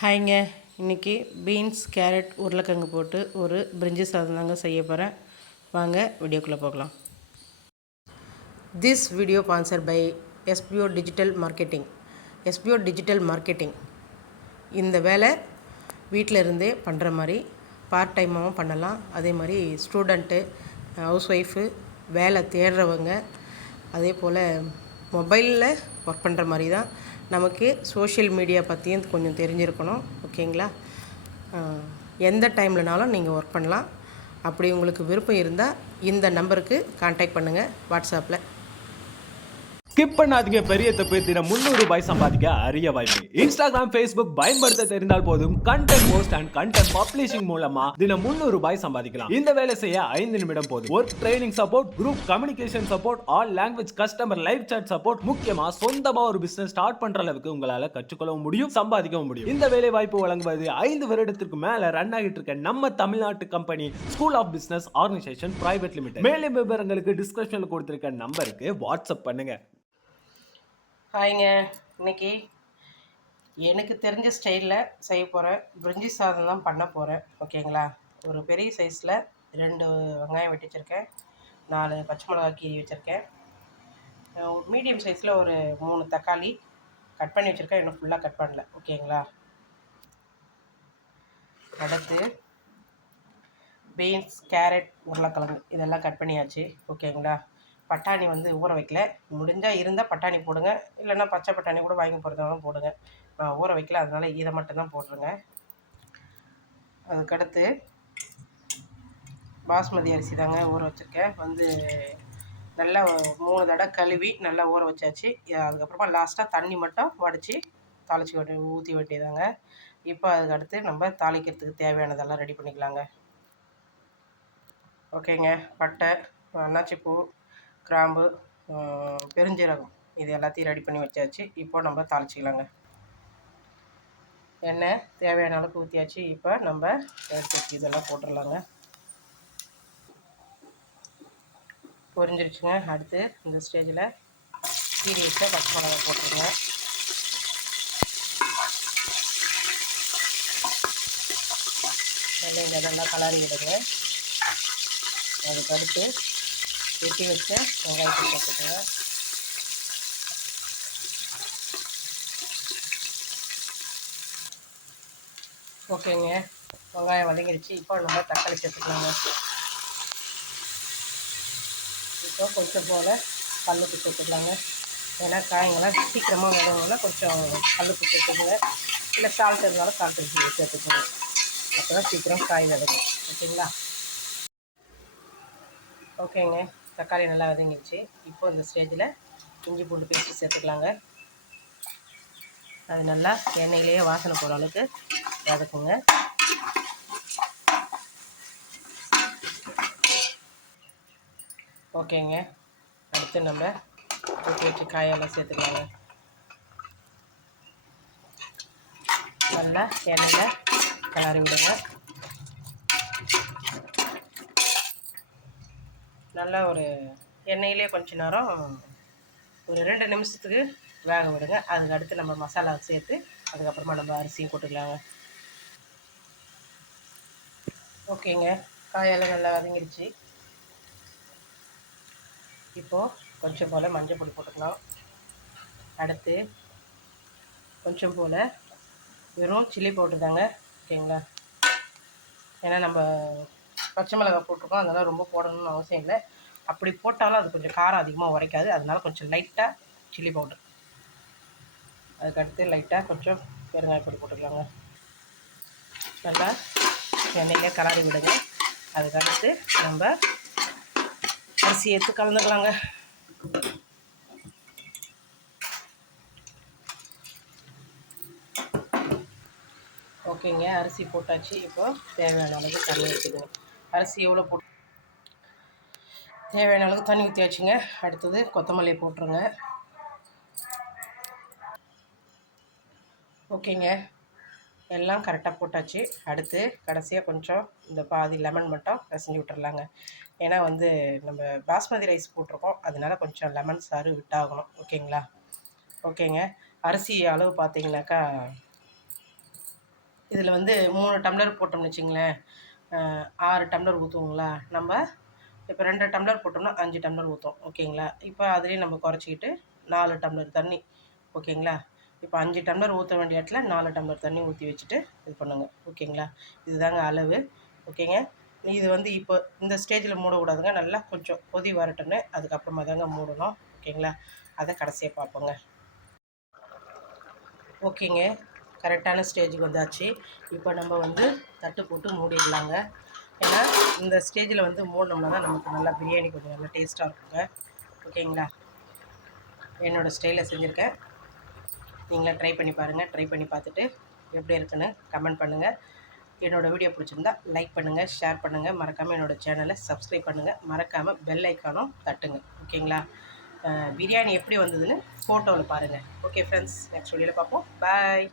ஹாய்ங்க. இன்றைக்கி beans, carrot, உருளைக்கிழங்கு போட்டு ஒரு பிரிஞ்சி சாதம் தாங்க செய்ய போகிறேன். வாங்க வீடியோக்குள்ளே போகலாம். This video sponsor by SPO digital marketing. SPO digital marketing இந்த வேலை வீட்டில் இருந்தே பண்ணுற மாதிரி பார்ட் டைமாகவும் பண்ணலாம். அதே மாதிரி ஸ்டூடெண்ட்டு, ஹவுஸ் ஒய்ஃபு, வேலை தேடுறவங்க, அதே போல் மொபைலில் ஒர்க் பண்ணுற மாதிரி தான். நமக்கு சோஷியல் மீடியா பற்றியும் கொஞ்சம் தெரிஞ்சிருக்கணும். ஓகேங்களா? எந்த டைம்லனாலும் நீங்கள் ஒர்க் பண்ணலாம். அப்படி உங்களுக்கு விருப்பம் இருந்தால் இந்த நம்பருக்கு கான்டாக்ட் பண்ணுங்கள் வாட்ஸ்அப்பில். ஸ்கிப் பண்ணாதீங்க. பெரிய தப்பு. தினம் 300 ரூபாய் சம்பாதிக்க அரிய வாய்ப்பு. இன்ஸ்டாகிராம், ஃபேஸ்புக் பயன்படுத்த தெரிந்தால் போதும். Content post and content publishing மூலமா தினம் 300 ரூபாய் சம்பாதிக்கலாம். இந்த வேலை செய்ய 5 நிமிடம் போதும். Work training support, group communication support, all language customer live chat support, முக்கியமா சொந்தமா ஒரு பிசினஸ் ஸ்டார்ட் பண்ற அளவுக்கு உங்களால கற்றுக்கொள்ளவும் முடியும், சம்பாதிக்கவும் முடியும். இந்த வேலை வாய்ப்பு வழங்குவது 5 வருடத்திற்கு மேல ரன் ஆகிட்டு இருக்க நம்ம தமிழ்நாட்டு company school of business organisation private limited. மேலும் விவரங்களுக்கு டிஸ்கிரிப்ஷன்ல கொடுத்திருக்க நம்பருக்கு வாட்ஸ்அப் பண்ணுங்க. ஹாய்ங்க. இன்றைக்கி எனக்கு தெரிஞ்ச ஸ்டைலில் செய்ய போகிறேன். பிரிஞ்சி சாதம் தான் பண்ண போகிறேன். ஓகேங்களா? ஒரு பெரிய சைஸில் 2 வெங்காயம் வெட்டி வச்சுருக்கேன், 4 பச்சை மிளகா கீரி வச்சுருக்கேன், மீடியம் சைஸில் ஒரு 3 தக்காளி கட் பண்ணி வச்சுருக்கேன். இன்னும் ஃபுல்லாக கட் பண்ணல. ஓகேங்களா? அடுத்து பீன்ஸ், கேரட், உருளைக்கிழங்கு இதெல்லாம் கட் பண்ணியாச்சு. ஓகேங்களா? பட்டாணி ஊற வைக்கல. முடிஞ்சால் இருந்தால் பட்டாணி போடுங்க, இல்லைன்னா பச்சை பட்டாணி கூட வாங்கி போடுறதாலும் போடுங்க. நான் ஊற வைக்கல, அதனால் இதை மட்டும்தான் போடுறேங்க. அதுக்கடுத்து பாஸ்மதி அரிசி தாங்க ஊற வச்சுருக்கேன். நல்லா 3 தடவை கழுவி நல்லா ஊற வச்சாச்சு. அதுக்கப்புறமா லாஸ்ட்டாக தண்ணி மட்டும் வடித்து தாளித்து ஊற்றி வேண்டியதாங்க. இப்போ அதுக்கடுத்து நம்ம தாளிக்கிறதுக்கு தேவையானதெல்லாம் ரெடி பண்ணிக்கலாங்க. ஓகேங்க. பட்டை, அன்னாச்சிப்பூ, கிராம்பு, பெருஞ்சீரகம் இது எல்லாத்தையும் ரெடி பண்ணி வச்சாச்சு. இப்போ நம்ம தாளிச்சிக்கலாங்க. எண்ணெய் தேவையான அளவுக்கு ஊற்றியாச்சு. இப்போ நம்ம எடுத்து இதெல்லாம் போட்டுடலாங்க. பொரிஞ்சிருச்சுங்க. அடுத்து இந்த ஸ்டேஜில் கீரி வச்ச பச்சை மிளகா போட்டுருங்க. நல்லா கலரி விடுங்க. அதுக்கடுத்து வெட்டி வச்ச வெங்காயத்தை போட்டுக்கோங்க. ஓகேங்க. வெங்காயம் வதங்கிடுச்சு. இப்போ நம்ம தக்காளி சேர்த்துக்கலாங்க. இப்போ கொஞ்சம் போல் கல்லுப்பு சேர்த்துக்கலாங்க. ஏன்னா காய்ங்கெல்லாம் சீக்கிரமாக வதங்கணும்னா கொஞ்சம் கல்லுப்பு சேர்த்துக்கோங்க, இல்லை சால்ட் இருந்தாலும் சால்ட்டு சேர்த்துக்கோங்க. அப்போ தான் சீக்கிரம் காய் வதங்கும். ஓகேங்களா? ஓகேங்க. தக்காளி நல்லா வதங்கிடுச்சு. இப்போ இந்த ஸ்டேஜில் இஞ்சி பூண்டு பேஸ்ட்டு சேர்த்துக்கலாங்க. அது நல்லா எண்ணெயிலேயே வாசனை போகிற அளவுக்கு வதக்குங்க. ஓகேங்க. அடுத்து நம்ம ஊற்றி வச்சு காயெல்லாம் சேர்த்துக்கலாங்க. நல்லா எண்ணெயில் கிளறி விடுங்க. நல்லா ஒரு எண்ணெயிலே கொஞ்ச நேரம் ஒரு 2 நிமிஷத்துக்கு வேக விடுங்க. அதுக்கு அடுத்து நம்ம மசாலா சேர்த்து அதுக்கப்புறமா நம்ம அரிசியும் போட்டுக்கலாங்க. ஓகேங்க. காயெல்லாம் நல்லா வதங்கிடுச்சு. இப்போது கொஞ்சம் போல் மஞ்சள் பொடி போட்டுக்கலாம். அடுத்து கொஞ்சம் போல் வெறும் சில்லி பவுடர் தாங்க. ஓகேங்களா? ஏன்னா நம்ம பச்சை மிளகாய் போட்டிருக்கோம், அதெல்லாம் ரொம்ப போடணும்னு அவசியம் இல்லை. அப்படி போட்டாலும் அது கொஞ்சம் காரம் அதிகமாக உரைக்காது. அதனால கொஞ்சம் லைட்டாக சில்லி பவுடர். அதுக்கடுத்து லைட்டாக கொஞ்சம் பெருங்காயப்பொடி போட்டுக்கலாங்க. நல்லா எண்ணெயிலே கலரி விடுங்க. அதுக்கடுத்து நம்ம அரிசி எடுத்து கலந்துக்கலாங்க. ஓகேங்க. அரிசி போட்டாச்சு. இப்போ தேவையான அளவுக்கு தண்ணி ஊற்றிடுங்க. அரிசி எவ்வளோ போட்டு தேவையான அளவுக்கு தண்ணி ஊற்றியாச்சுங்க. அடுத்தது கொத்தமல்லி போட்டுருங்க. ஓகேங்க. எல்லாம் கரெக்டாக போட்டாச்சு. அடுத்து கடைசியாக கொஞ்சம் இந்த பாதி லெமன் மட்டும் பிசைஞ்சு விட்டுறலாங்க. ஏன்னா நம்ம பாஸ்மதி ரைஸ் போட்டிருக்கோம், அதனால கொஞ்சம் லெமன் சாறு விட்டாகணும். ஓகேங்களா? ஓகேங்க. அரிசி அளவு பார்த்தீங்கன்னாக்கா இதில் வந்து 3 டம்ளர் போட்டோம்னு வச்சிங்களேன், 6 டம்ளர் ஊற்றுவோங்களா நம்ம. இப்போ 2 டம்ளர் போட்டோம்னா 5 டம்ளர் ஊற்றும், ஓகேங்களா. இப்போ அதுலேயே நம்ம குறைச்சிக்கிட்டு 4 டம்ளர் தண்ணி, ஓகேங்களா. இப்போ 5 டம்ளர் ஊற்ற வேண்டிய இடத்துல 4 டம்ளர் தண்ணி ஊற்றி வச்சுட்டு இது பண்ணுங்கள், ஓகேங்களா. இதுதாங்க அளவு, ஓகேங்க. இது வந்து இப்போ இந்த ஸ்டேஜில் மூடக்கூடாதுங்க, நல்லா கொஞ்சம் கொதி வரட்டுன்னு அதுக்கப்புறமா தாங்க மூடணும், ஓகேங்களா. அதை கடைசியாக பார்ப்போங்க. ஓகேங்க, கரெக்டான ஸ்டேஜுக்கு வந்தாச்சு. இப்போ நம்ம வந்து தட்டு போட்டு மூடிடலாங்க. ஏன்னா இந்த ஸ்டேஜில் வந்து மூடினோம்னா தான் நமக்கு நல்லா பிரியாணி கொஞ்சம் நல்லா டேஸ்ட்டாக இருக்குங்க, ஓகேங்களா. என்னோடய ஸ்டைலில் செஞ்சுருக்கேன், நீங்களே ட்ரை பண்ணி பாருங்கள். ட்ரை பண்ணி பார்த்துட்டு எப்படி இருக்குன்னு கமெண்ட் பண்ணுங்கள். என்னோடய வீடியோ பிடிச்சிருந்தா லைக் பண்ணுங்கள், ஷேர் பண்ணுங்கள், மறக்காமல் என்னோடய சேனலை சப்ஸ்கிரைப் பண்ணுங்கள், மறக்காமல் பெல் ஐக்கானும் தட்டுங்க, ஓகேங்களா. பிரியாணி எப்படி வந்ததுன்னு ஃபோட்டோவில் பாருங்கள். ஓகே ஃப்ரெண்ட்ஸ், நெக்ஸ்ட் வீடியோவில் பார்ப்போம். பாய்.